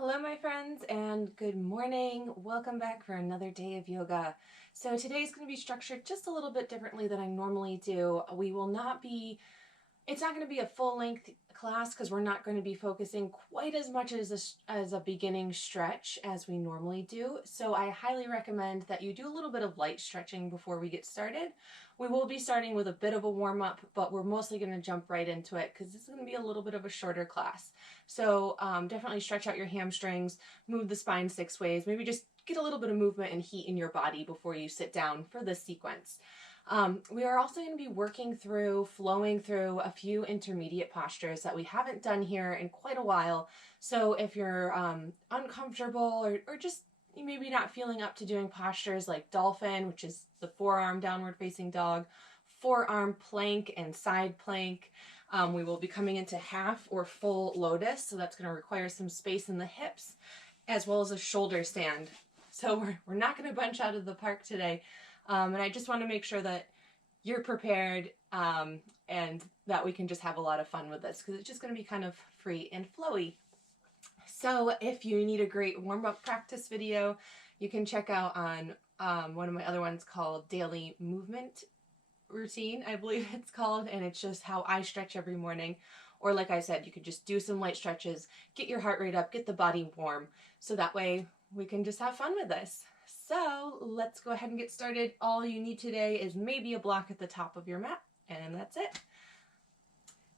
Hello my friends and good morning. Welcome back for another day of yoga. So today's going to be structured just a little bit differently than I normally do. It's not going to be a full-length class because we're not going to be focusing quite as much as a beginning stretch as we normally do. So I highly recommend that you do a little bit of light stretching before we get started. We will be starting with a bit of a warm-up, but we're mostly going to jump right into it because this is going to be a little bit of a shorter class. So definitely stretch out your hamstrings, move the spine 6 ways, maybe just get a little bit of movement and heat in your body before you sit down for this sequence. We are also going to be flowing through a few intermediate postures that we haven't done here in quite a while. So if you're uncomfortable or just maybe not feeling up to doing postures like dolphin, which is the forearm downward facing dog, forearm plank and side plank, we will be coming into half or full lotus. So that's going to require some space in the hips as well as a shoulder stand. So we're not going to bunch out of the park today. And I just want to make sure that you're prepared and that we can just have a lot of fun with this because it's just going to be kind of free and flowy. So if you need a great warm-up practice video, you can check out on one of my other ones called Daily Movement Routine, I believe it's called, and it's just how I stretch every morning. Or like I said, you could just do some light stretches, get your heart rate up, get the body warm, so that way we can just have fun with this. So let's go ahead and get started. All you need today is maybe a block at the top of your mat, and that's it.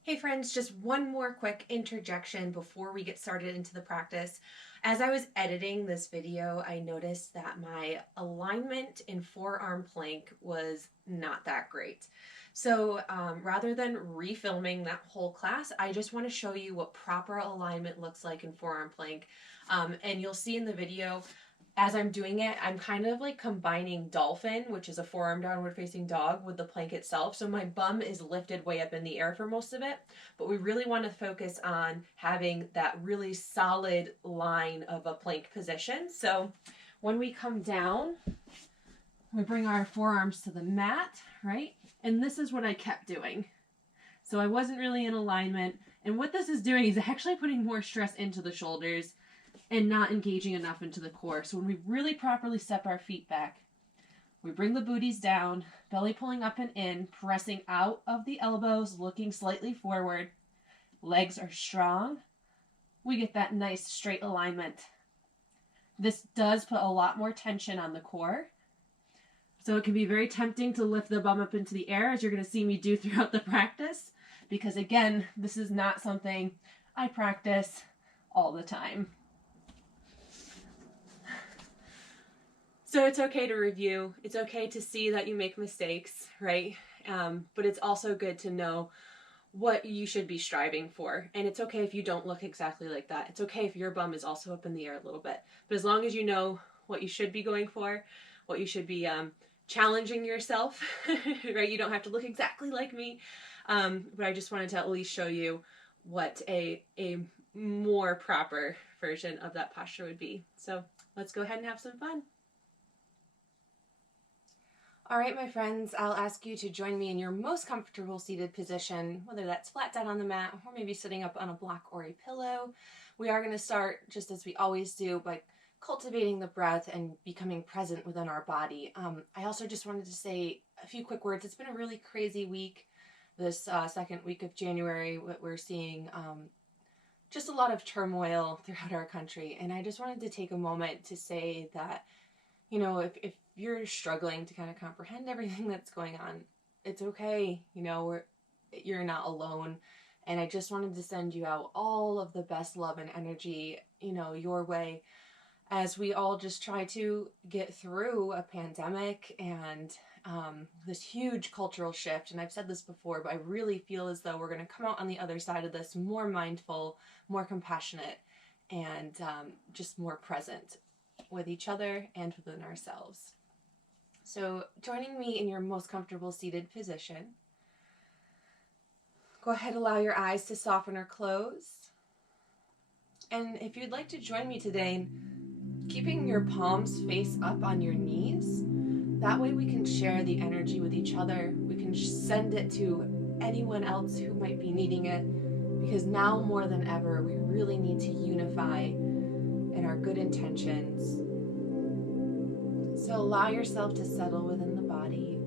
Hey friends, just one more quick interjection before we get started into the practice. As I was editing this video, I noticed that my alignment in forearm plank was not that great. So rather than refilming that whole class, I just want to show you what proper alignment looks like in forearm plank. And you'll see in the video, as I'm doing it, I'm kind of like combining dolphin, which is a forearm downward facing dog, with the plank itself. So my bum is lifted way up in the air for most of it, but we really want to focus on having that really solid line of a plank position. So when we come down, we bring our forearms to the mat, right? And this is what I kept doing. So I wasn't really in alignment. And what this is doing is actually putting more stress into the shoulders and not engaging enough into the core. So when we really properly step our feet back, we bring the booties down, belly pulling up and in, pressing out of the elbows, looking slightly forward. Legs are strong. We get that nice straight alignment. This does put a lot more tension on the core. So it can be very tempting to lift the bum up into the air, as you're going to see me do throughout the practice, because again, this is not something I practice all the time. So it's okay to review. It's okay to see that you make mistakes, right? But it's also good to know what you should be striving for. And it's okay if you don't look exactly like that. It's okay if your bum is also up in the air a little bit. But as long as you know what you should be going for, what you should be challenging yourself, right? You don't have to look exactly like me. But I just wanted to at least show you what a more proper version of that posture would be. So let's go ahead and have some fun. All right, my friends, I'll ask you to join me in your most comfortable seated position, whether that's flat down on the mat or maybe sitting up on a block or a pillow. We are going to start, just as we always do, by cultivating the breath and becoming present within our body. I also just wanted to say a few quick words. It's been a really crazy week, this second week of January. We're seeing just a lot of turmoil throughout our country, and I just wanted to take a moment to say that, you know, if you're struggling to kind of comprehend everything that's going on, it's okay. You know, you're not alone. And I just wanted to send you out all of the best love and energy, you know, your way, as we all just try to get through a pandemic and this huge cultural shift. And I've said this before, but I really feel as though we're going to come out on the other side of this more mindful, more compassionate, and just more present with each other and within ourselves. So joining me in your most comfortable seated position, go ahead, allow your eyes to soften or close. And if you'd like to join me today, keeping your palms face up on your knees, that way we can share the energy with each other. We can send it to anyone else who might be needing it, because now more than ever, we really need to unify and our good intentions. So allow yourself to settle within the body,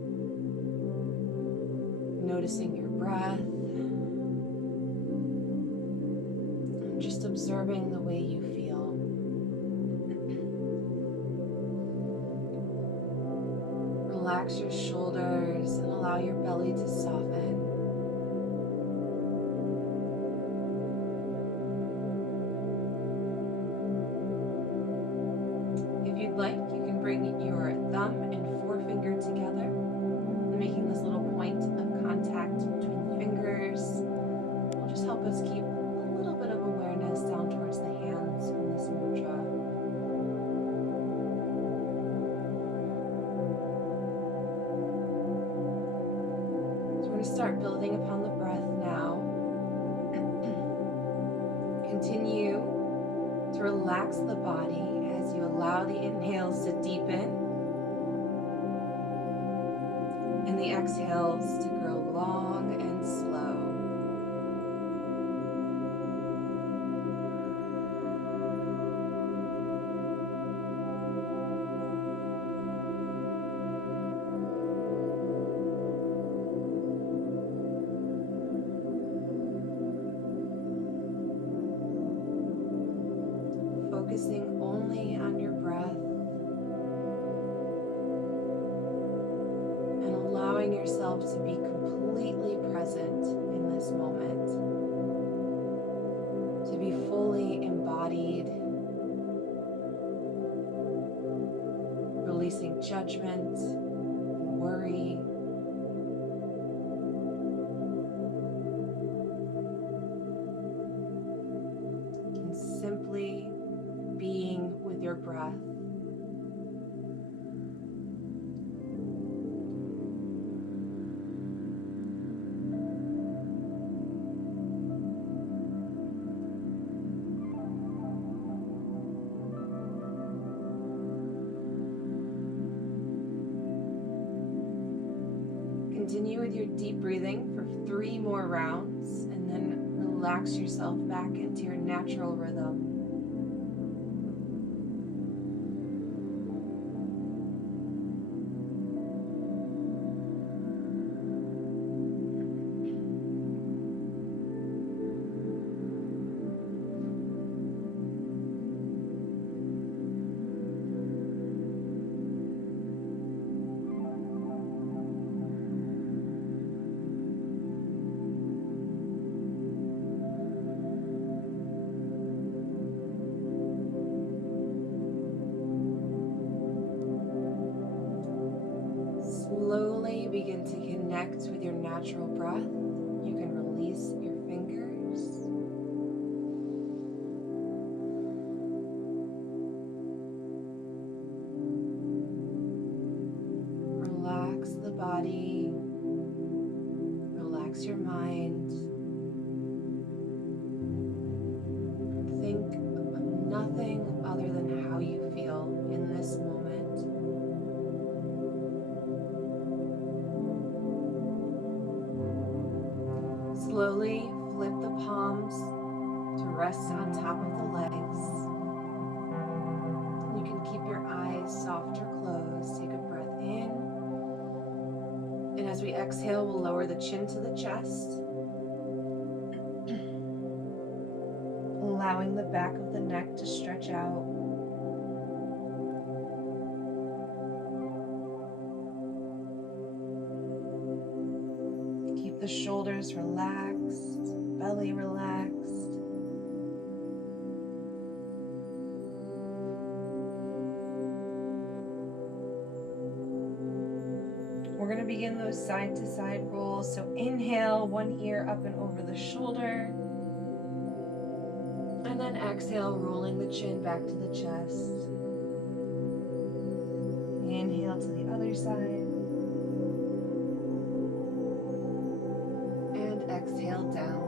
noticing your breath, and just observing the way you feel. Relax your shoulders and allow your belly to soften. If you'd like, you can bring your thumb and forefinger together, making this little point of contact between the fingers. Will just help us keep a little bit of awareness down towards the hands in this mudra. So we're going to start building upon the breath now. Continue to relax the body as you allow the inhales to deepen and the exhales to grow long and slow. Focusing only on your breath and allowing yourself to be completely present in this moment, to be fully embodied, releasing judgment and worry. And simply being with your breath. Continue with your deep breathing for 3 more rounds and then relax yourself back into your natural rhythm. Slowly begin to connect with your natural breath. You can release your fingers. Relax the body. Relax your mind. Think of nothing other than how you feel in this moment. Slowly flip the palms to rest on top of the legs. You can keep your eyes soft or closed. Take a breath in. And as we exhale, we'll lower the chin to the chest, allowing the back of the neck to stretch out. Keep the shoulders relaxed, belly relaxed. We're going to begin those side to side rolls. So inhale, one ear up and over the shoulder. And then exhale, rolling the chin back to the chest. Inhale to the other side. And exhale down.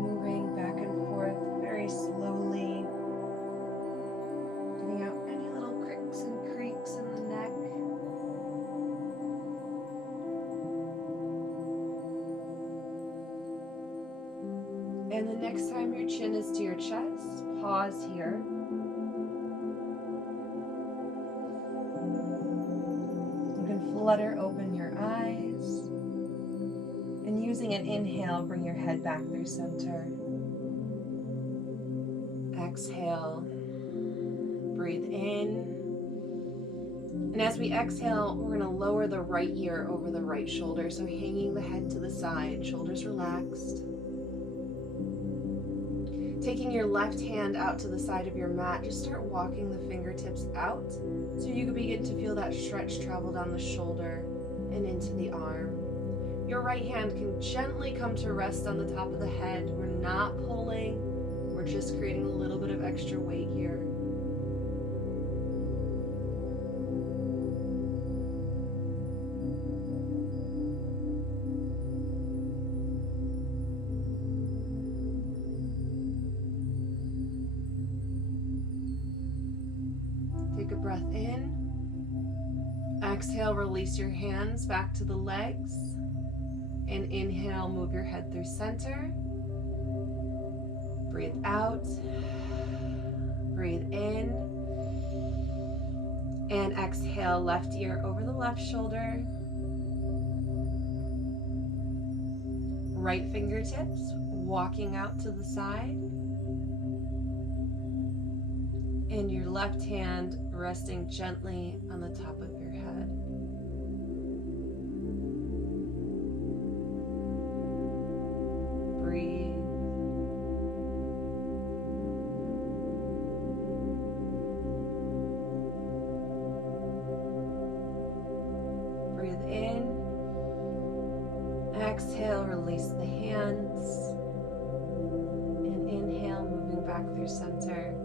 Moving back and forth very slowly. Getting out any little cricks and creaks in the neck. next time your chin is to your chest, pause here. You can flutter open your eyes. And using an inhale, bring your head back through center. Exhale. Breathe in. And as we exhale, we're going to lower the right ear over the right shoulder. So hanging the head to the side, shoulders relaxed. Taking your left hand out to the side of your mat, just start walking the fingertips out so you can begin to feel that stretch travel down the shoulder and into the arm. Your right hand can gently come to rest on the top of the head. We're not pulling, we're just creating a little bit of extra weight here. Take a breath in. Exhale, release your hands back to the legs. And inhale, move your head through center. Breathe out. Breathe in. And exhale, left ear over the left shoulder. Right fingertips walking out to the side. And your left hand resting gently on the top of your head. Breathe. Breathe in. Exhale, release the hands. And inhale, moving back through center.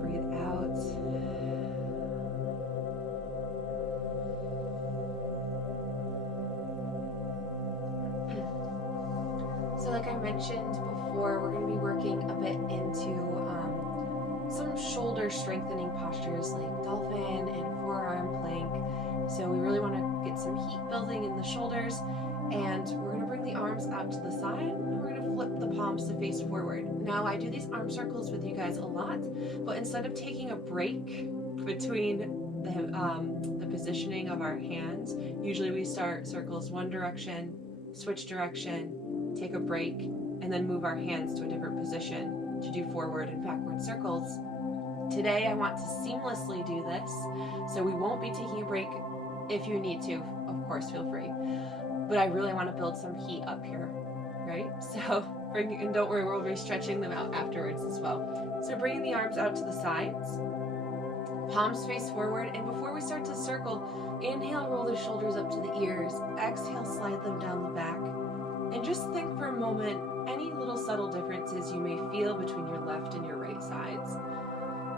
Breathe out. So like I mentioned before, we're going to be working a bit into some shoulder strengthening postures like dolphin and forearm plank. So we really want to get some heat building in the shoulders, and we're going to bring the arms out to the side, and we're going to flip the palms to face forward. Now I do these arm circles with you guys a lot, but instead of taking a break between the positioning of our hands, usually we start circles one direction, switch direction, take a break, and then move our hands to a different position to do forward and backward circles. Today I want to seamlessly do this, so we won't be taking a break. If you need to, of course, feel free. But I really want to build some heat up here, right? So and don't worry, we'll be stretching them out afterwards as well. So bringing the arms out to the sides, palms face forward, and before we start to circle, inhale, roll the shoulders up to the ears, exhale, slide them down the back, and just think for a moment any little subtle differences you may feel between your left and your right sides.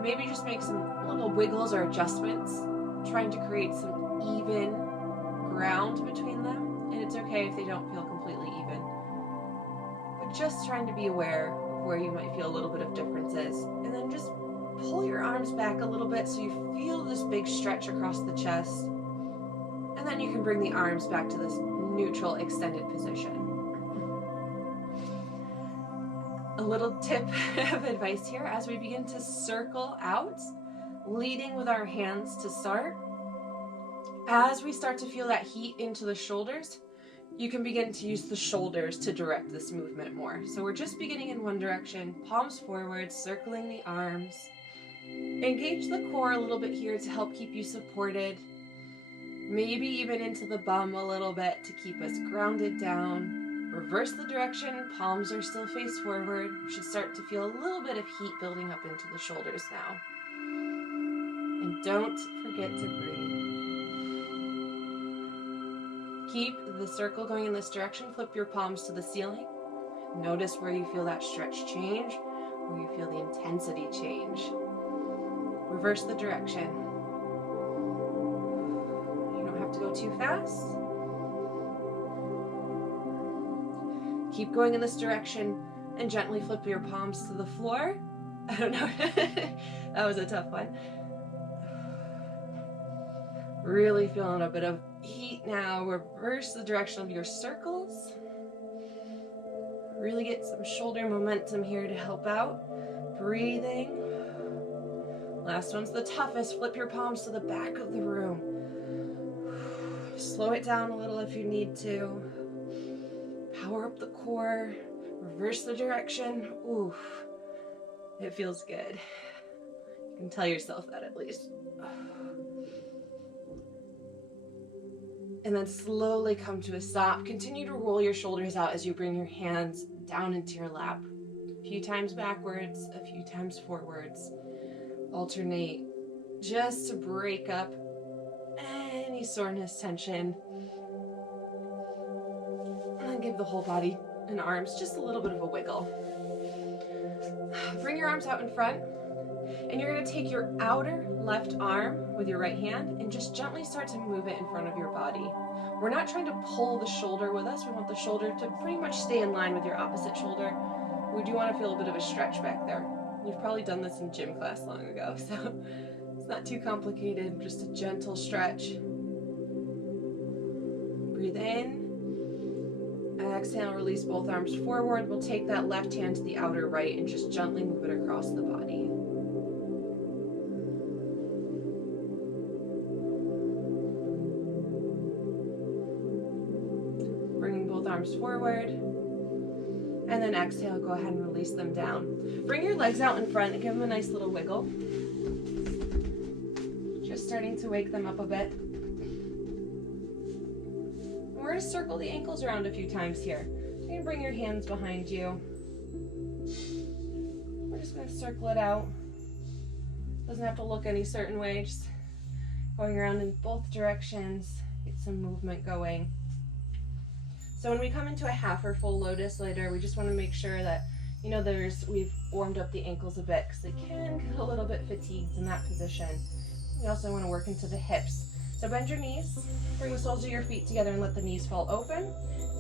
Maybe just make some little wiggles or adjustments, trying to create some even ground between them, and it's okay if they don't feel completely even. But just trying to be aware of where you might feel a little bit of differences, and then just pull your arms back a little bit so you feel this big stretch across the chest, and then you can bring the arms back to this neutral extended position. A little tip of advice here as we begin to circle out, leading with our hands to start. As we start to feel that heat into the shoulders, you can begin to use the shoulders to direct this movement more. So we're just beginning in one direction, palms forward, circling the arms. Engage the core a little bit here to help keep you supported. Maybe even into the bum a little bit to keep us grounded down. Reverse the direction, palms are still face forward. You should start to feel a little bit of heat building up into the shoulders now. And don't forget to breathe. Keep the circle going in this direction. Flip your palms to the ceiling. Notice where you feel that stretch change, where you feel the intensity change. Reverse the direction. You don't have to go too fast. Keep going in this direction and gently flip your palms to the floor. I don't know. That was a tough one. Really feeling a bit of heat now. Reverse the direction of your circles. Really get some shoulder momentum here to help out. Breathing. Last one's the toughest. Flip your palms to the back of the room. Slow it down a little if you need to. Power up the core. Reverse the direction. Ooh, it feels good. You can tell yourself that at least. And then slowly come to a stop. Continue to roll your shoulders out as you bring your hands down into your lap. A few times backwards, a few times forwards. Alternate just to break up any soreness, tension. And then give the whole body and arms just a little bit of a wiggle. Bring your arms out in front. And you're going to take your outer left arm with your right hand and just gently start to move it in front of your body. We're not trying to pull the shoulder with us. We want the shoulder to pretty much stay in line with your opposite shoulder. We do want to feel a bit of a stretch back there. You've probably done this in gym class long ago, so it's not too complicated, just a gentle stretch. Breathe in. Exhale, release both arms forward. We'll take that left hand to the outer right and just gently move it across the body. Arms forward, and then exhale, go ahead and release them down. Bring your legs out in front and give them a nice little wiggle. Just starting to wake them up a bit. And we're going to circle the ankles around a few times here. You're going to bring your hands behind you. We're just going to circle it out. Doesn't have to look any certain way, just going around in both directions. Get some movement going. So when we come into a half or full lotus later, we just want to make sure that, we've warmed up the ankles a bit because they can get a little bit fatigued in that position. We also want to work into the hips. So bend your knees, bring the soles of your feet together and let the knees fall open.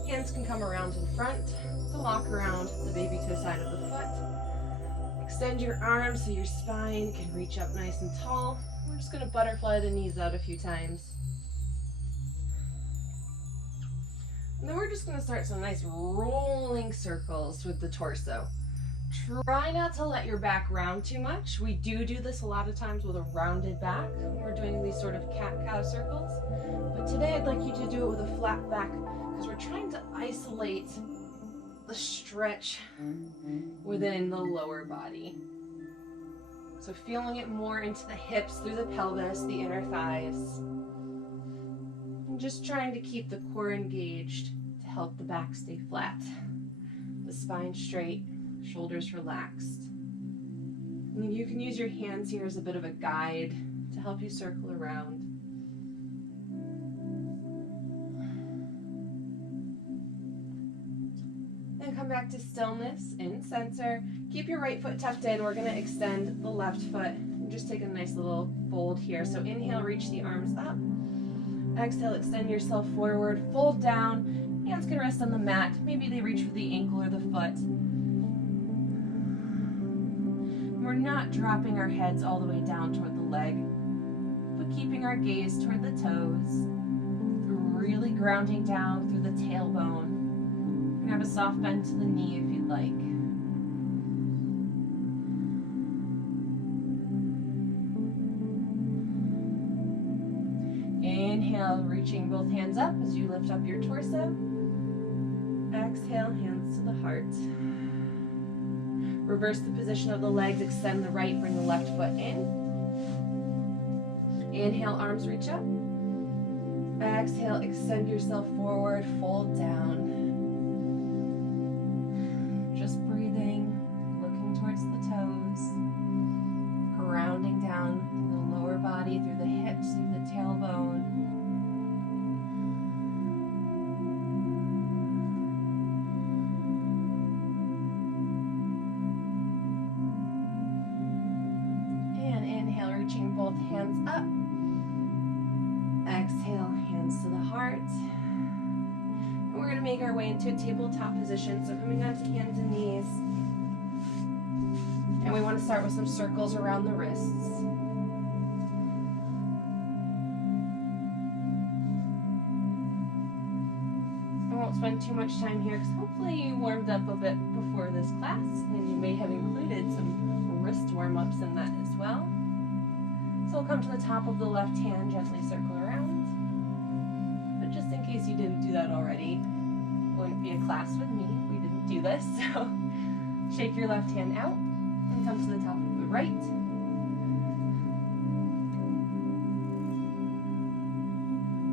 Hands can come around in front to lock around the baby toe side of the foot. Extend your arms so your spine can reach up nice and tall. We're just going to butterfly the knees out a few times. And then we're just going to start some nice rolling circles with the torso. Try not to let your back round too much. We do this a lot of times with a rounded back. We're doing these sort of cat-cow circles. But today I'd like you to do it with a flat back because we're trying to isolate the stretch within the lower body. So feeling it more into the hips, through the pelvis, the inner thighs. And just trying to keep the core engaged to help the back stay flat. The spine straight, shoulders relaxed. And you can use your hands here as a bit of a guide to help you circle around. And come back to stillness in center. Keep your right foot tucked in. We're going to extend the left foot and just take a nice little fold here. So inhale, reach the arms up. Exhale, extend yourself forward, fold down. Hands can rest on the mat. Maybe they reach for the ankle or the foot. We're not dropping our heads all the way down toward the leg, but keeping our gaze toward the toes. Really grounding down through the tailbone. You can have a soft bend to the knee if you'd like. Inhale, reaching both hands up as you lift up your torso. Exhale, hands to the heart. Reverse the position of the legs, extend the right, bring the left foot in. Inhale, arms reach up. Exhale, extend yourself forward, fold down. Just breathing, looking towards the toes. Grounding down through the lower body, through the hips, through the tailbone. Reaching both hands up. Exhale, hands to the heart. And we're going to make our way into a tabletop position. So coming onto hands and knees. And we want to start with some circles around the wrists. And we'll spend too much time here because hopefully you warmed up a bit before this class, and you may have included some wrist warm-ups in that as well. So we'll come to the top of the left hand, gently circle around. But just in case you didn't do that already, it wouldn't be a class with me if we didn't do this. So shake your left hand out and come to the top of the right.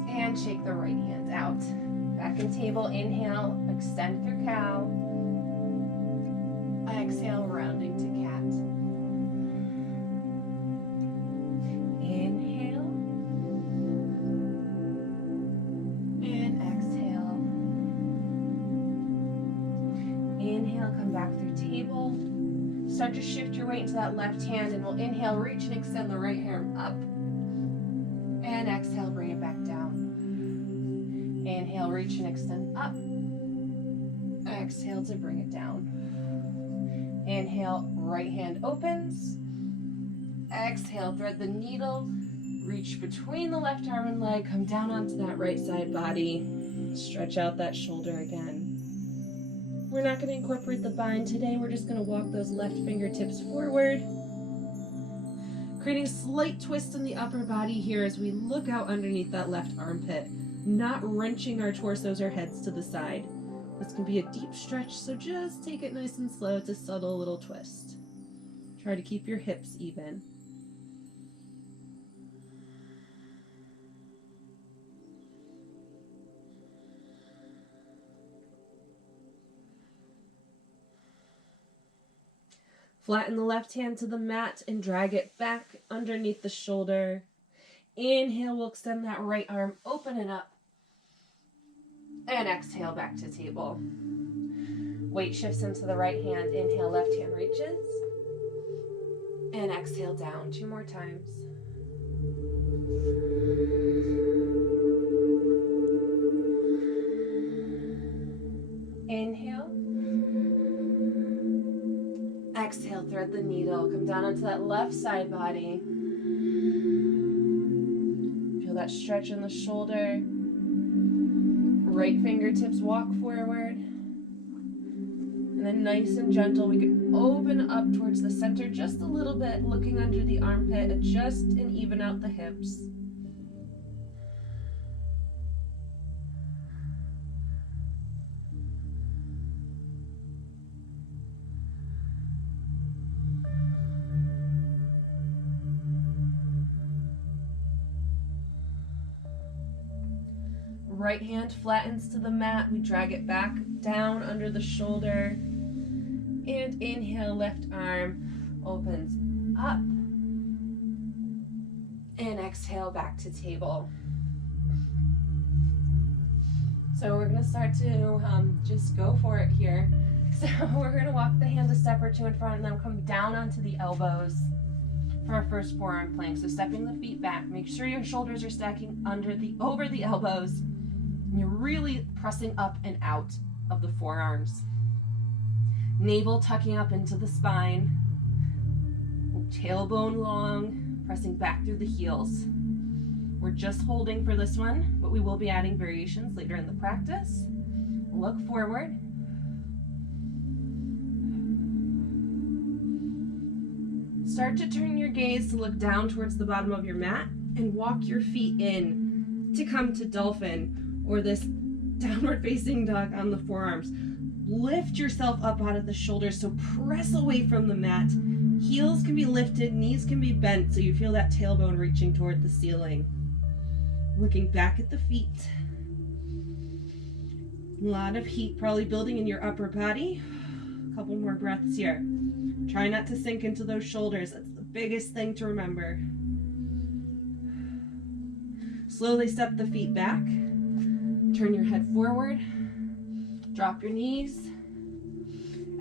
And shake the right hand out. Back in table, inhale, extend through cow. Exhale, rounding to cat. Inhale. And exhale. Inhale, come back through table. Start to shift your weight into that left hand, and we'll inhale, reach and extend the right arm up. And exhale, bring it back down. Inhale, reach and extend up. Exhale to bring it down. Inhale, right hand opens. Exhale, thread the needle. Reach between the left arm and leg. Come down onto that right side body. Stretch out that shoulder again. We're not going to incorporate the bind today. We're just going to walk those left fingertips forward. Creating a slight twist in the upper body here as we look out underneath that left armpit. Not wrenching our torsos or heads to the side. This can be a deep stretch, so just take it nice and slow. It's a subtle little twist. Try to keep your hips even. Flatten the left hand to the mat and drag it back underneath the shoulder. Inhale, we'll extend that right arm, open it up. And exhale, back to table. Weight shifts into the right hand. Inhale, left hand reaches. And exhale down 2 more times. Inhale. Exhale, thread the needle. Come down onto that left side body. Feel that stretch in the shoulder. Right fingertips walk forward. And then nice and gentle, we can open up towards the center just a little bit, looking under the armpit, adjust and even out the hips. Right hand flattens to the mat. We drag it back down under the shoulder. And inhale, left arm opens up. And exhale, back to table. So we're going to start to just go for it here. So we're going to walk the hands a step or 2 in front and then come down onto the elbows for our first forearm plank. So stepping the feet back. Make sure your shoulders are stacking over the elbows. And you're really pressing up and out of the forearms. Navel tucking up into the spine. Tailbone long, pressing back through the heels. We're just holding for this one, but we will be adding variations later in the practice. Look forward. Start to turn your gaze to look down towards the bottom of your mat and walk your feet in to come to dolphin, or this downward facing dog on the forearms. Lift yourself up out of the shoulders, so press away from the mat. Heels can be lifted, knees can be bent, so you feel that tailbone reaching toward the ceiling. Looking back at the feet. A lot of heat probably building in your upper body. A couple more breaths here. Try not to sink into those shoulders. That's the biggest thing to remember. Slowly step the feet back. Turn your head forward. Drop your knees.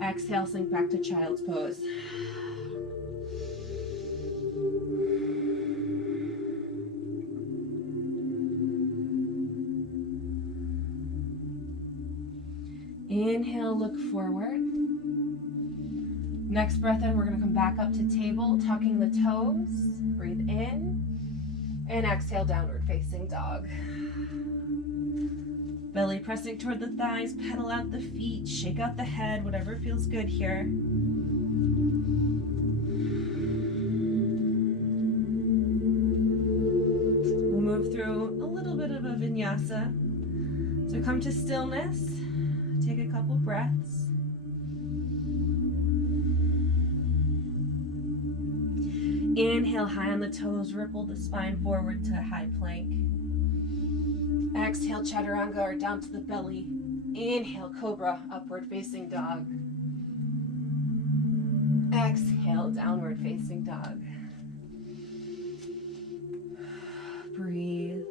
Exhale, sink back to child's pose. Inhale, look forward. Next breath in, we're going to come back up to table, tucking the toes. Breathe in. And exhale, downward facing dog. Belly pressing toward the thighs, pedal out the feet, shake out the head, whatever feels good here. We'll move through a little bit of a vinyasa. So come to stillness, take a couple breaths. Inhale high on the toes, ripple the spine forward to a high plank. Exhale, chaturanga or down to the belly. Inhale, cobra, upward facing dog. Exhale, downward facing dog. Breathe.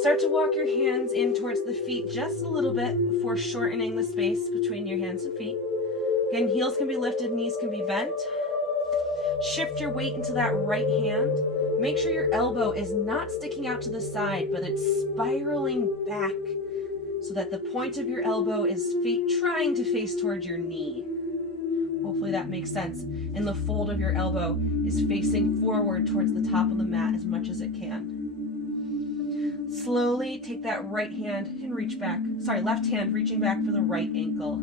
Start to walk your hands in towards the feet just a little bit before shortening the space between your hands and feet. Again, heels can be lifted, knees can be bent. Shift your weight into that right hand. Make sure your elbow is not sticking out to the side, but it's spiraling back so that the point of your elbow is trying to face towards your knee. Hopefully that makes sense. And the fold of your elbow is facing forward towards the top of the mat as much as it can. Slowly take that right hand and reach back. Sorry, left hand reaching back for the right ankle.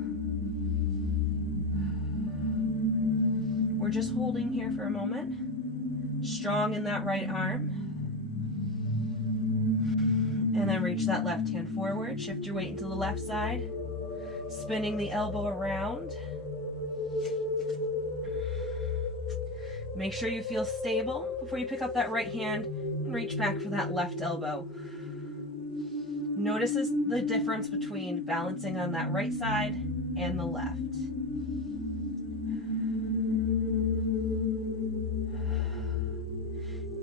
We're just holding here for a moment. Strong in that right arm. And then reach that left hand forward. Shift your weight into the left side. Spinning the elbow around. Make sure you feel stable before you pick up that right hand and reach back for that left elbow. Notice the difference between balancing on that right side and the left.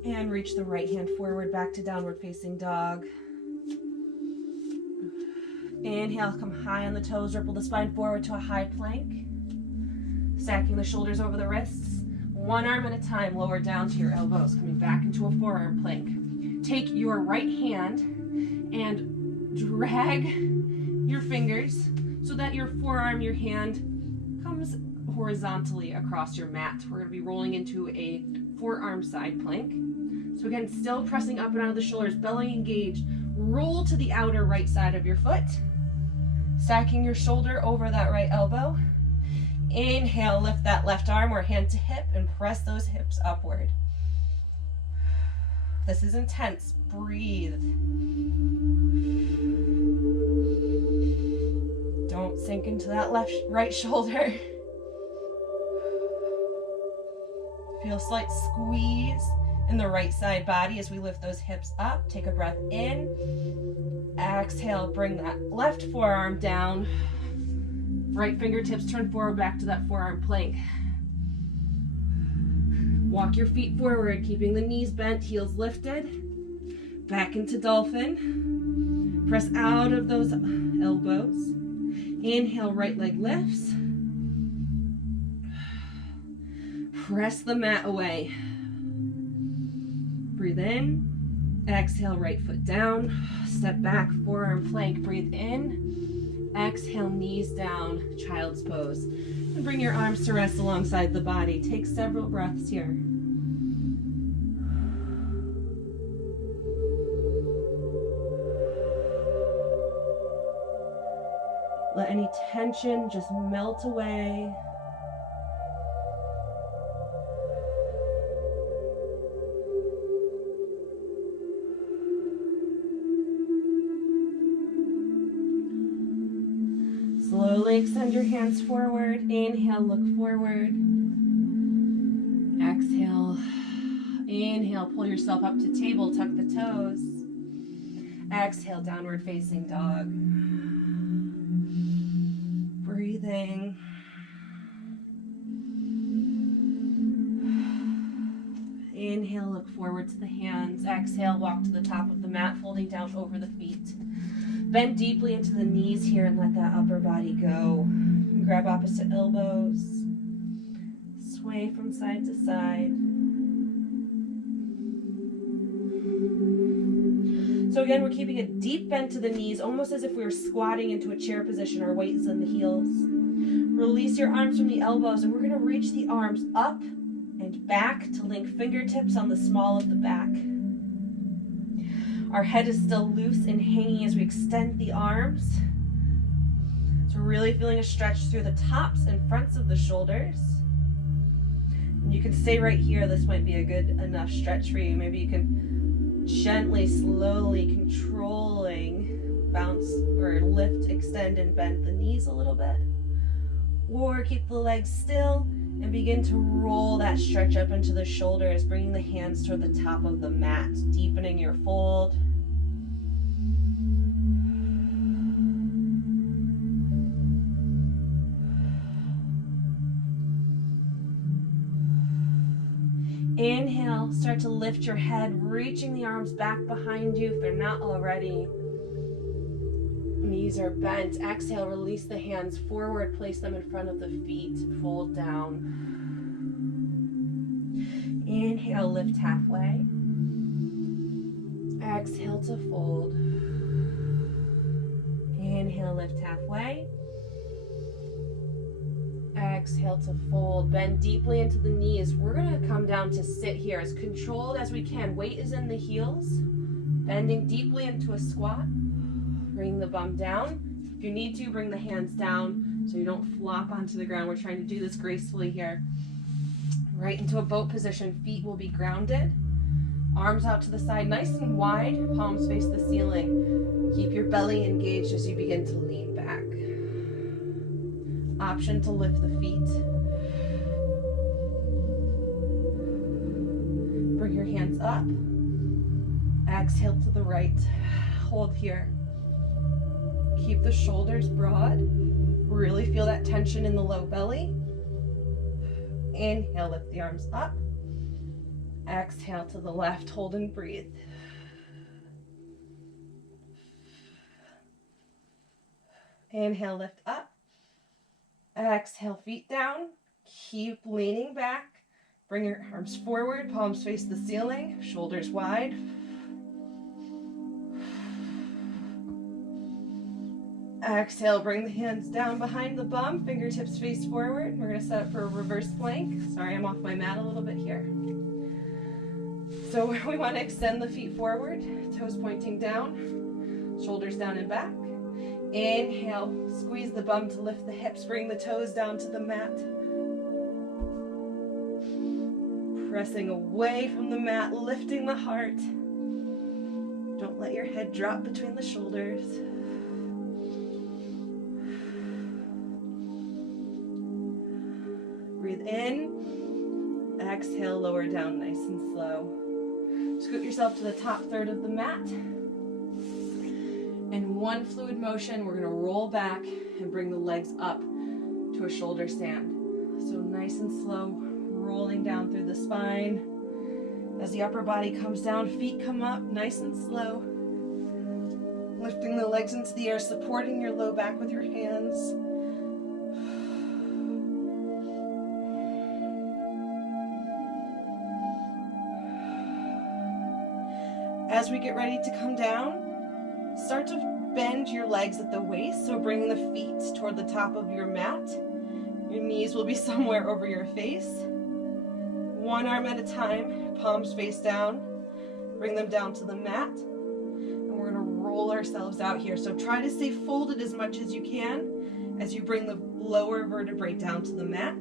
And reach the right hand forward back to downward facing dog. Inhale, come high on the toes, ripple the spine forward to a high plank. Stacking the shoulders over the wrists. One arm at a time, lower down to your elbows, coming back into a forearm plank. Take your right hand and drag your fingers so that your forearm, your hand, comes horizontally across your mat. We're going to be rolling into a forearm side plank. So again, still pressing up and out of the shoulders, belly engaged. Roll to the outer right side of your foot. Stacking your shoulder over that right elbow. Inhale, lift that left arm or hand to hip and press those hips upward. This is intense. Breathe. Don't sink into that right shoulder. Feel a slight squeeze in the right side body as we lift those hips up. Take a breath in. Exhale, bring that left forearm down. Right fingertips turn forward back to that forearm plank. Walk your feet forward, keeping the knees bent, heels lifted. Back into dolphin. Press out of those elbows. Inhale, right leg lifts. Press the mat away. Breathe in. Exhale, right foot down. Step back, forearm plank. Breathe in. Exhale, knees down, child's pose. And bring your arms to rest alongside the body. Take several breaths here. Let any tension just melt away. Slowly extend your hands forward. Inhale, look forward. Exhale. Inhale, pull yourself up to table, tuck the toes. Exhale, downward facing dog. Breathing. Inhale, look forward to the hands. Exhale, walk to the top of the mat, folding down over the feet. Bend deeply into the knees here and let that upper body go. And grab opposite elbows. Sway from side to side. So again, we're keeping a deep bend to the knees, almost as if we were squatting into a chair position. Our weight is in the heels. Release your arms from the elbows, and we're going to reach the arms up and back to link fingertips on the small of the back. Our head is still loose and hanging as we extend the arms. So really feeling a stretch through the tops and fronts of the shoulders. And you can stay right here. This might be a good enough stretch for you. Maybe you can gently, slowly, controlling, bounce or lift, extend, and bend the knees a little bit. Or keep the legs still and begin to roll that stretch up into the shoulders, bringing the hands toward the top of the mat, deepening your fold. Inhale, start to lift your head, reaching the arms back behind you if they're not already. Knees are bent. Exhale, release the hands forward, place them in front of the feet, fold down. Inhale, lift halfway. Exhale to fold. Inhale, lift halfway. Exhale to fold. Bend deeply into the knees. We're going to come down to sit here as controlled as we can. Weight is in the heels. Bending deeply into a squat. Bring the bum down. If you need to, bring the hands down so you don't flop onto the ground. We're trying to do this gracefully here. Right into a boat position. Feet will be grounded. Arms out to the side, nice and wide. Palms face the ceiling. Keep your belly engaged as you begin to lean back. Option to lift the feet. Bring your hands up. Exhale to the right. Hold here. Keep the shoulders broad. Really feel that tension in the low belly. Inhale, lift the arms up. Exhale to the left, hold and breathe. Inhale, lift up. Exhale, feet down. Keep leaning back. Bring your arms forward, palms face the ceiling, shoulders wide. Exhale, bring the hands down behind the bum, fingertips face forward. We're going to set up for a reverse plank. Sorry, I'm off my mat a little bit here. So we want to extend the feet forward, toes pointing down, shoulders down and back. Inhale, squeeze the bum to lift the hips, bring the toes down to the mat. Pressing away from the mat, lifting the heart. Don't let your head drop between the shoulders. Breathe in, exhale, lower down nice and slow. Scoot yourself to the top third of the mat. In one fluid motion, we're going to roll back and bring the legs up to a shoulder stand. So nice and slow, rolling down through the spine. As the upper body comes down, feet come up nice and slow. Lifting the legs into the air, supporting your low back with your hands. As we get ready to come down, start to bend your legs at the waist, so bring the feet toward the top of your mat. Your knees will be somewhere over your face. One arm at a time, palms face down. Bring them down to the mat. And we're going to roll ourselves out here. So try to stay folded as much as you can as you bring the lower vertebrae down to the mat.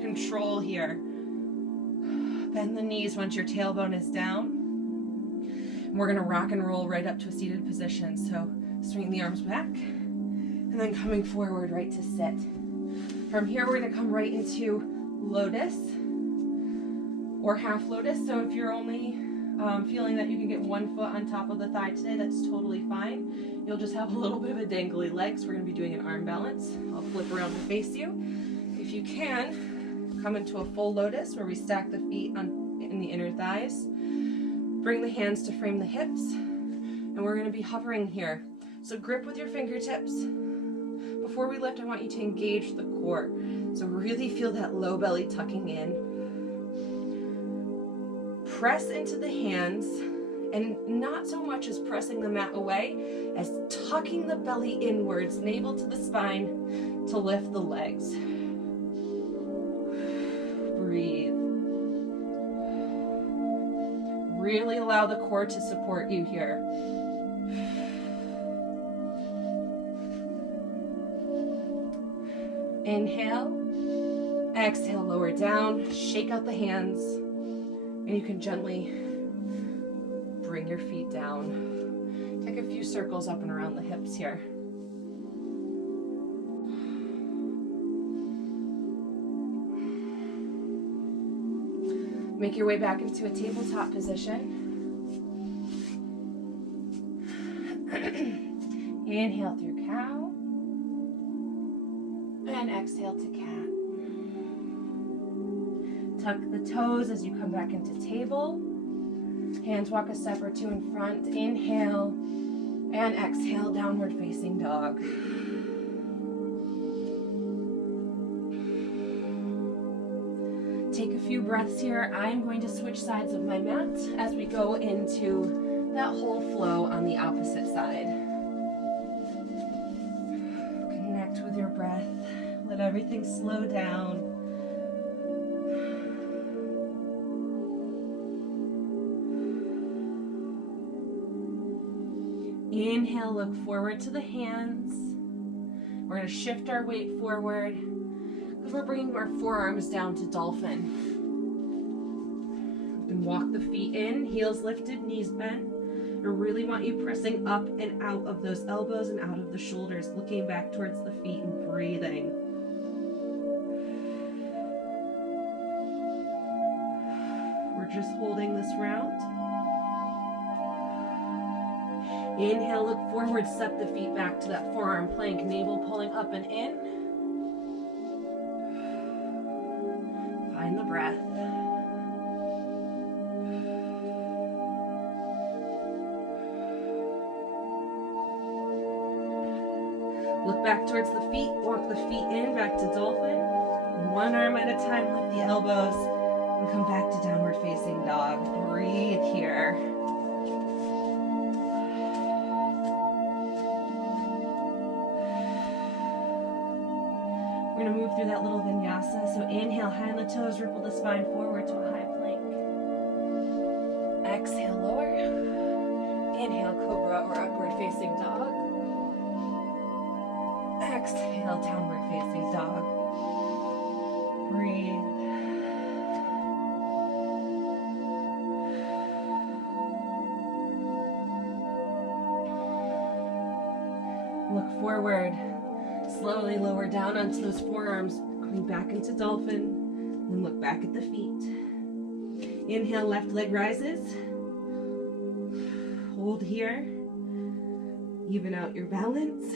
Control here. Bend the knees once your tailbone is down. And we're going to rock and roll right up to a seated position. So swing the arms back and then coming forward right to sit. From here, we're going to come right into lotus or half lotus. So if you're only feeling that you can get one foot on top of the thigh today, that's totally fine. You'll just have a little bit of a dangly leg. So we're going to be doing an arm balance. I'll flip around to face you. If you can, come into a full lotus where we stack the feet in the inner thighs. Bring the hands to frame the hips, and we're going to be hovering here. So grip with your fingertips. Before we lift, I want you to engage the core. So really feel that low belly tucking in. Press into the hands, and not so much as pressing the mat away, as tucking the belly inwards, navel to the spine, to lift the legs. Breathe. Really allow the core to support you here. Inhale, exhale, lower down, shake out the hands, and you can gently bring your feet down. Take a few circles up and around the hips here. Make your way back into a tabletop position. Inhale through cow. And exhale to cat. Tuck the toes as you come back into table. Hands walk a step or two in front. Inhale and exhale, downward facing dog. Take a few breaths here. I'm going to switch sides of my mat as we go into that whole flow on the opposite side. Connect with your breath. Let everything slow down. Inhale, look forward to the hands. We're going to shift our weight forward because we're bringing our forearms down to dolphin. And walk the feet in, heels lifted, knees bent. I really want you pressing up and out of those elbows and out of the shoulders, looking back towards the feet and breathing. We're just holding this round. Inhale, look forward, step the feet back to that forearm plank, navel pulling up and in. Find the breath. Look back towards the feet, walk the feet in, back to dolphin. One arm at a time, lift the elbows, and come back to downward facing dog. Breathe here. We're going to move through that little vinyasa. So inhale, high on the toes, ripple the spine forward to a high plank. Exhale, lower. Inhale, cobra or upward facing dog. Exhale, downward facing dog. Breathe. Look forward. Slowly lower down onto those forearms, coming back into dolphin, and look back at the feet. Inhale, left leg rises. Hold here. Even out your balance.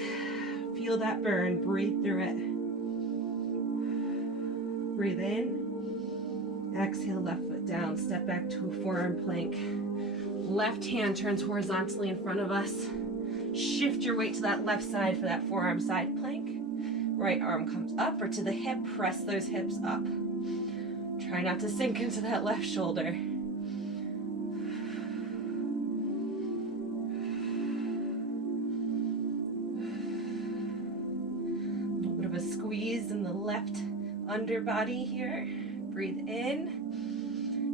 Feel that burn. Breathe through it. Breathe in. Exhale, left foot down. Step back to a forearm plank. Left hand turns horizontally in front of us. Shift your weight to that left side for that forearm side plank. Right arm comes up or to the hip. Press those hips up. Try not to sink into that left shoulder. A little bit of a squeeze in the left underbody here. Breathe in.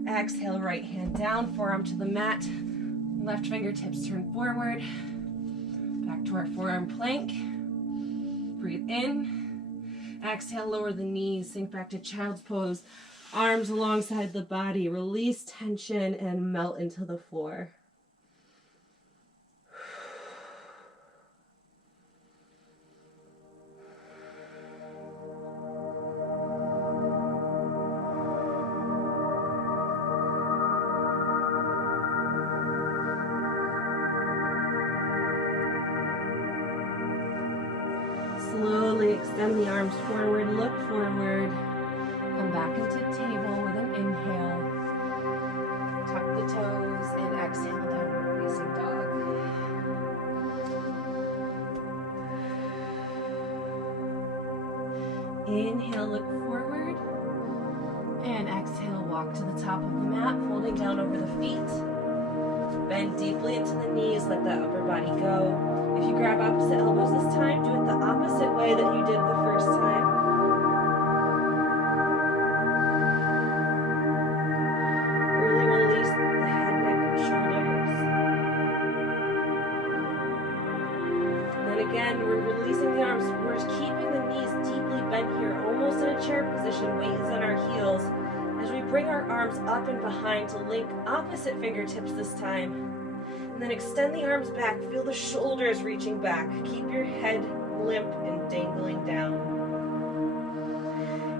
Exhale, right hand down, forearm to the mat. Left fingertips turn forward. Back to our forearm plank. Breathe in. Exhale, lower the knees, sink back to child's pose. Arms alongside the body. Release tension and melt into the floor. Slowly extend the arms forward, look forward. Come back into table with an inhale. Tuck the toes and exhale, downward facing dog. Inhale, look forward. And exhale, walk to the top of the mat, folding down over the feet. Bend deeply into the knees, let that upper body go. If you grab opposite elbows this time, do it the opposite way that you did the first time. Really release the head, neck, position, weight is in our heels, as we bring our arms up and behind to link opposite fingertips this time. And then extend the arms back, feel the shoulders reaching back. Keep your head limp and dangling down.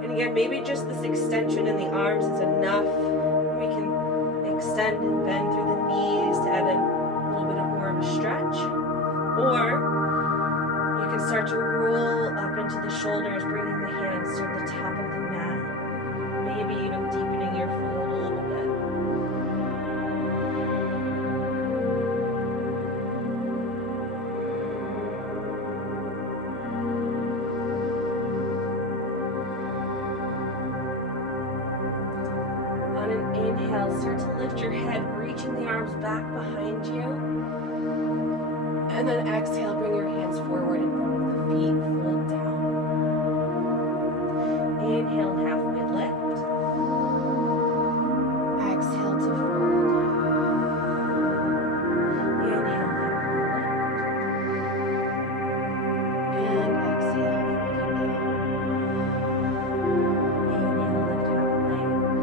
And again, maybe just this extension in the arms is enough. We can extend and bend through the knees to add a little bit more of a stretch. Or you can start to roll up into the shoulders, bringing the hands to the top of the mat. Maybe even deepening your fold a little bit. On an inhale, start to lift your head, reaching the arms back behind you. And then exhale, bring your hands forward in front of the feet, fold down. Inhale, halfway lift. Exhale to fold. Inhale, halfway lift. And exhale, folding down. Inhale, lift halfway.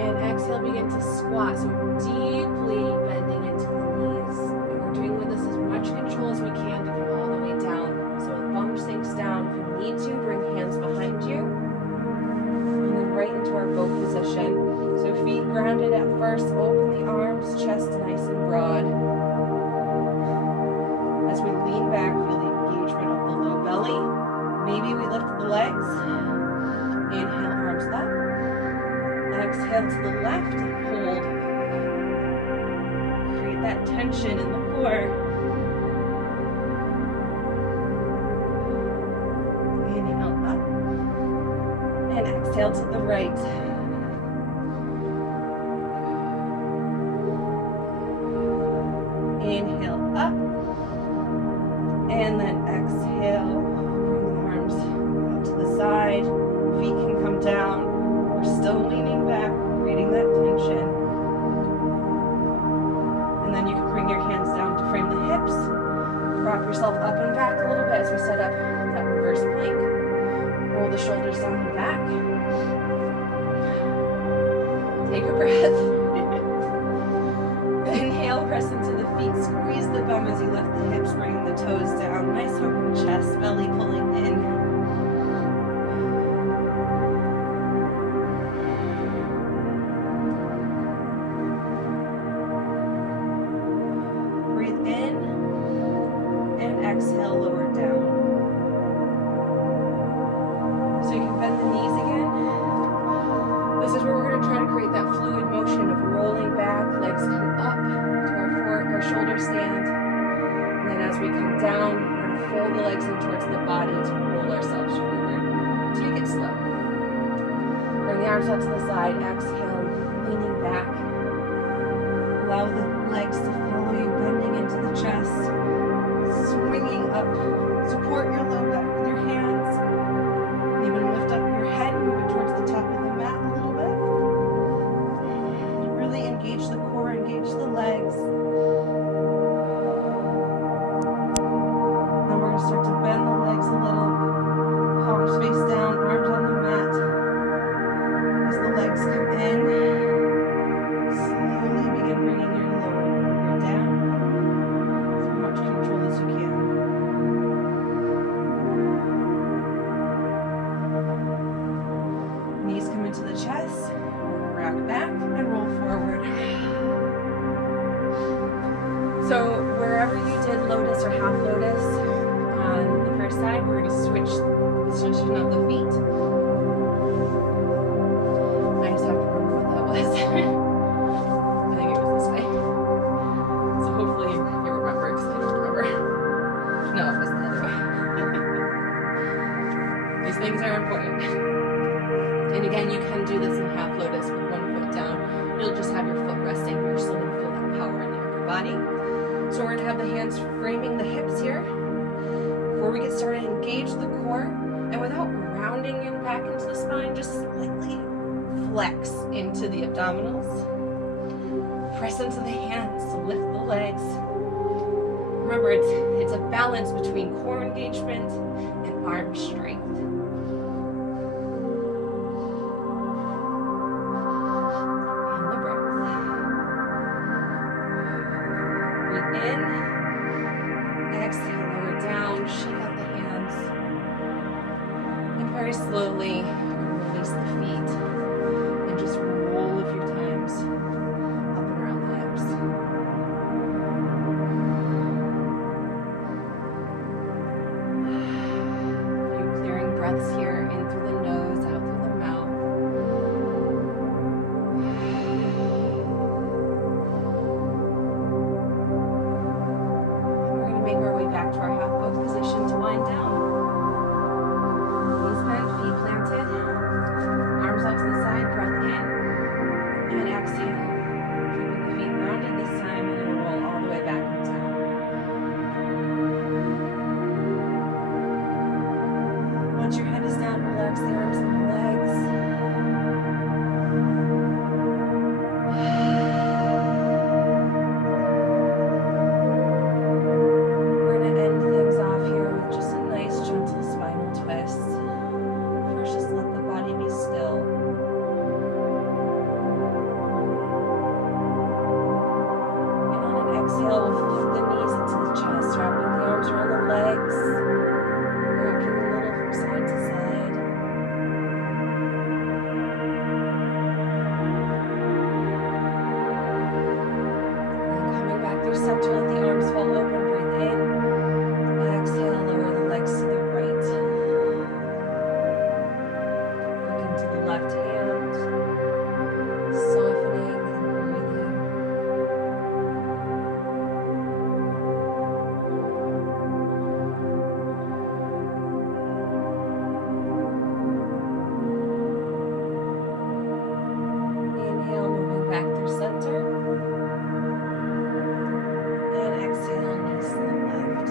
And exhale, begin to squat. So deeply bending into the knees. And we're doing with this as much control as we can to come all the way down. So the bum sinks down. If you need to, bring hands behind you. And then right into our bow position. So feet grounded at first, open the arms, chest nice and broad. As we lean back, feel the engagement of the low belly. Maybe we lift the legs. Inhale, arms up. Exhale to the left and hold. Create that tension in the core. Inhale up. And exhale to the right. Inhale up. And then exhale. Bring the arms out to the side. Feet can come down. We're still leaning back, creating that tension. And then you can bring your hands down to frame the hips. Rock yourself up and back a little bit as we set up that reverse plank. Roll the shoulders down and back. Take a breath. Inhale, press into the feet. Squeeze the bum as you lift the hips, bringing the toes down. Nice open chest, belly pulling in. Breathe in and exhale, lower down. So you can bend the knees again. This is where we're going to try to create that fluid motion of rolling back, legs come up to our shoulder stand. And then as we come down, we're going to fold the legs in towards the body to roll ourselves forward. Take it slow. Bring the arms out to the side, exhale, leaning back. Allow the legs to follow you, bending into the chest, swinging up. Support your low back with your hands. Even lift up your head, move it towards the top of the mat a little bit. Really engage the core, engage the legs. Then we're going to start to bend the legs a little. Palms face down, arms on the mat. As the legs come in, slowly begin bringing your lower down. As much control as you can. Knees come into the chest. Rock back and roll forward. So wherever you did lotus or half lotus on the first side, we're going to switch the position of the feet. I just have to remember what that was. I think it was this way. So hopefully you remember, because I don't remember. No, it was the other way. These things are important. And again, you can do this in half lotus with one foot down. You'll just have your foot resting, but you're still going to feel that power in the upper body. So we're going to have the hands framing the hips here. Before we get started, engage the core. And without rounding in back into the spine, just slightly flex into the abdominals. Press into the hands to lift the legs. Remember, it's a balance between core engagement and arm strength. center, let the arms fall open, breathe in. Exhale, lower the legs to the right. Look into the left hand, softening and breathing. Inhale, moving back through center. And exhale, knees to the left.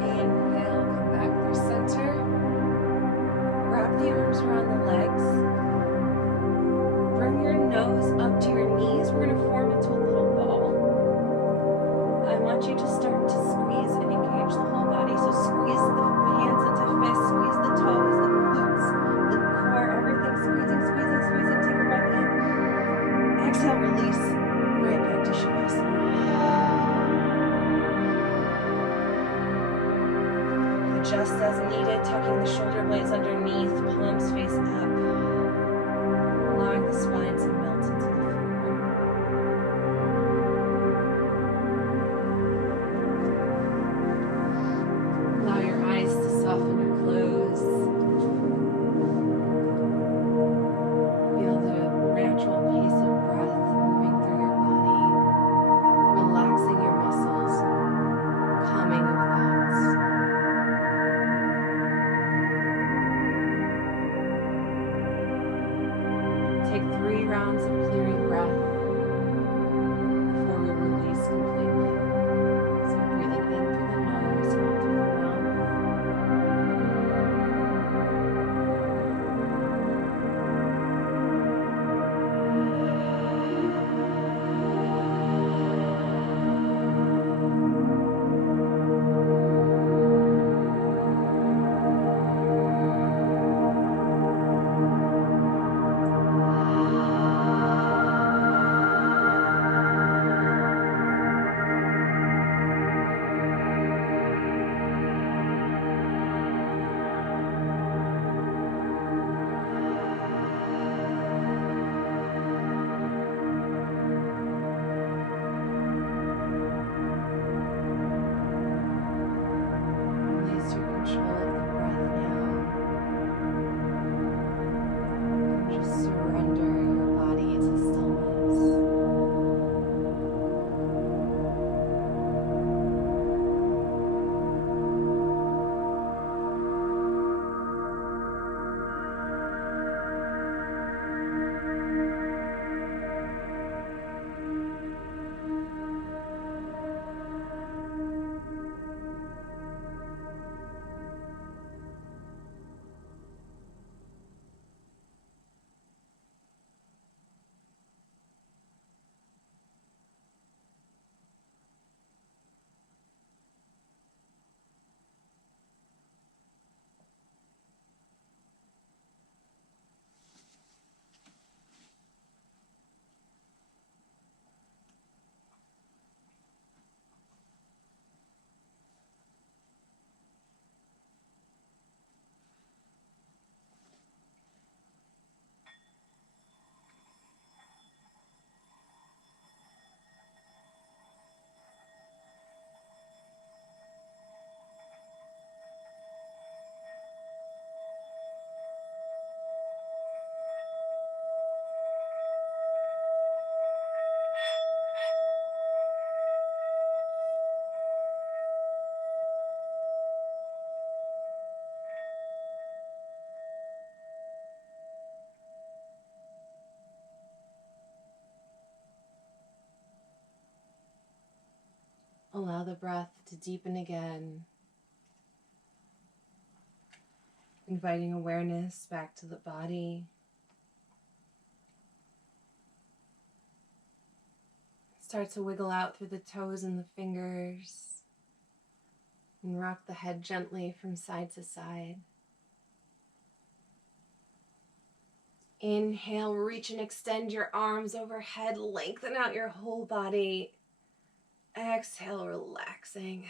Inhale, come back through center. Wrap the arms around the legs. Bring your nose up to your knees. We're going to form into a little ball. I want you to start to squeeze and engage the whole body. So squeeze the hands into fists, squeeze the toes, the glutes, the core, everything. Squeezing, squeezing, squeezing. Take a breath in. Exhale, release. Right back to Shavasana. Adjust as needed, tucking the shoulder blades underneath, palms face up. Allowing the spine to melt into the floor. Allow your eyes to soften or close. Feel the natural pace of breath moving through your body, relaxing your muscles, calming your thoughts. Take 3 rounds of clearing breath before we release completely. So breathing in through the nose, out through the mouth. Release your control of the breath now. And just surrender your body to stillness. Allow the breath to deepen again, inviting awareness back to the body. Start to wiggle out through the toes and the fingers, and rock the head gently from side to side. Inhale, reach and extend your arms overhead, lengthen out your whole body. Exhale, relaxing.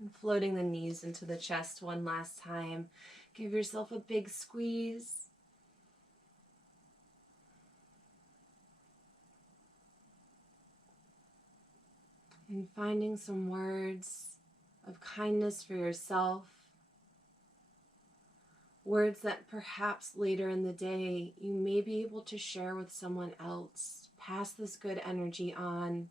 And floating the knees into the chest one last time. Give yourself a big squeeze. And finding some words of kindness for yourself. Words that perhaps later in the day you may be able to share with someone else. Pass this good energy on.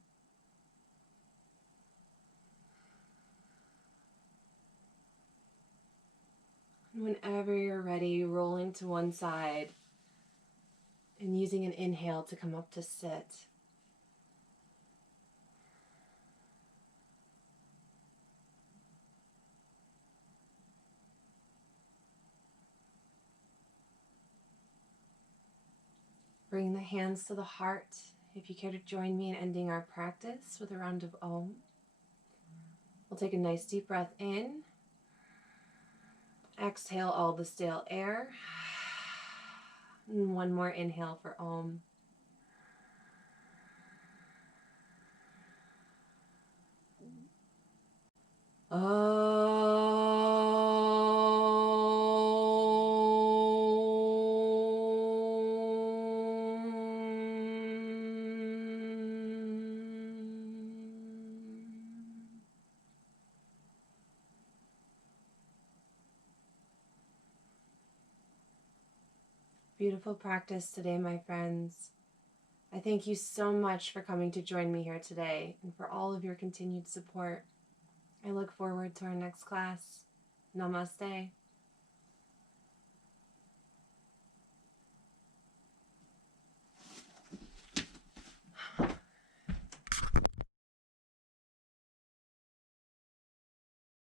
And whenever you're ready, rolling to one side and using an inhale to come up to sit. Bring the hands to the heart. If you care to join me in ending our practice with a round of Om. We'll take a nice deep breath in. Exhale all the stale air. And one more inhale for Om. Beautiful practice today, my friends. I thank you so much for coming to join me here today and for all of your continued support. I look forward to our next class. Namaste.